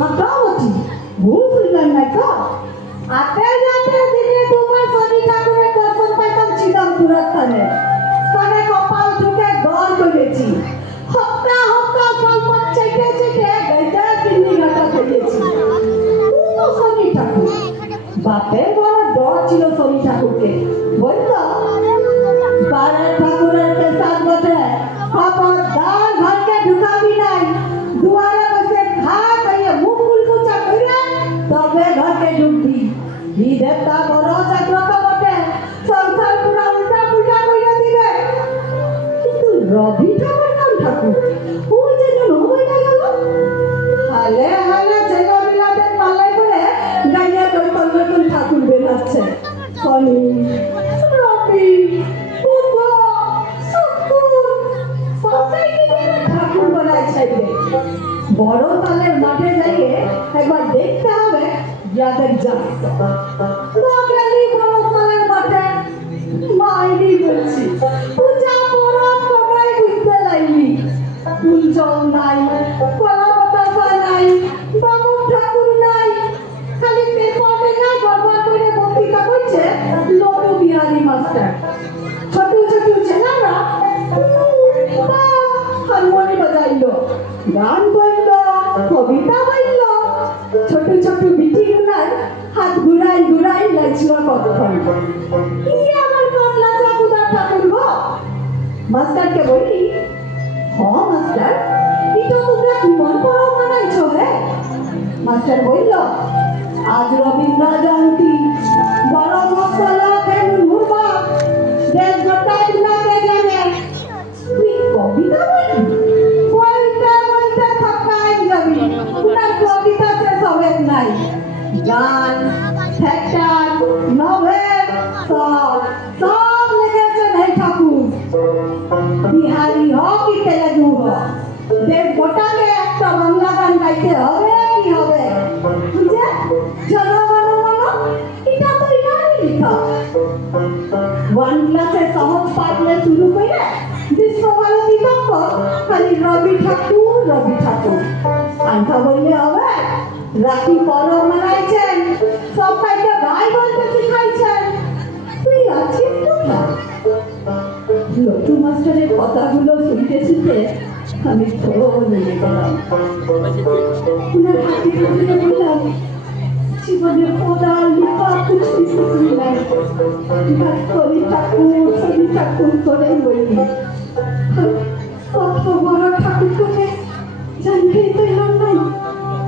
মোটামুটি ভুল বুঝলেন না তো আতে যাতে দিনে তোমার শনি ঠাকুরের দর্শন পাইতাম ছিলাম দূরস্থানে কানে কপাল ঢুকে গড় করেছি হপ্তা হপ্তা ফল চেটে চেটে গাইটা দিল্লি ঘাটা করেছি ও শনি ঠাকুর বাপের বড় ডর ছিল শনি ঠাকুরকে বলতো পাড়ার ঠাকুরের পেশাদ বটে খবরদার ঘরকে ঢুকাবি নাই দুয়ারে বসে খা খাইয়ে মুখ কুলকুচা কইরা তবে ঘরকে ঢুকবি বিদেবতা বড় চাকরটা বটে সংসার পুরা উল্টা পুল্টা কইরা দিবে কিন্তু রবি ঠাকুর নাম ঠাকুর ওই যে জন হইয়া গেল হালে হালে ছেলে বিলাদের পাল্লাই করে গাইয়া নতুন ঠাকুর বেরাচ্ছে শনি রবি ঠাকুর বলায় চাইবে বড় তালের মাঠে যাইয়ে একবার দেখতে হবে যাদের যাক বড় তালের মাঠে মাইনি করছি পূজা পরব করাই বুঝতে লাইনি ফুল জল নাই কলা বাতাসা নাই বামুন ঠাকুর নাই খালি পেপার লেখা গড়বড় করে বক্তৃতা করছে লডু বিহারী মাস্টার ছোট ছোট ছেলেরা হারমোনি বাজাইলো গান গাইলো কবিতা গাইলো ছোট ছোট বিটিগুলার হাত ঘুরাই ঘুরাই নাচলো কতক্ষণ কি আমার কমলা চাকুদার ঠাকুর গো মাস্টারকে বলি মাস্টার এটা তোমরা কেমন বড় বানাইছো হে মাস্টার বলল আজ রবীন্দ্র জয়ন্তী বড় মশলা কেমন হুবা দেশ গোটাই লাগে জানে তুই কবিতা বলতে বলতে থাকাই যাবি উনার কবিতা শেষ হবে নাই গান থিয়েটার নভেল সব লিখেছেন এই ঠাকুর বিহারি হোক কি তেলেগু হোক দেব গোটাকে একটা বাংলা গান গাইতে হবে কি হবে বুঝে জনগণ এটা তো ইনারই লিখা ওয়ান ক্লাসে সহজ পাঠলে শুরু করে বিশ্বভারতী তক খালি রবি ঠাকুর আনটা বললে হবে রাখি পরব মানাইছেন সবাইকে ভাই বলতে শিখাইছেন তুই আছিস কোথায় লটু মাস্টারের কথাগুলো শুনতে শুনতে আমি লেগে গেলাম উনার হাতে ধরে বললাম জীবনের কোদাল লিপা কুচি শুনি নাই শনি ঠাকুর করেই বলি কত বড় ঠাকুর তোকে জানতেই তো এলাম নাই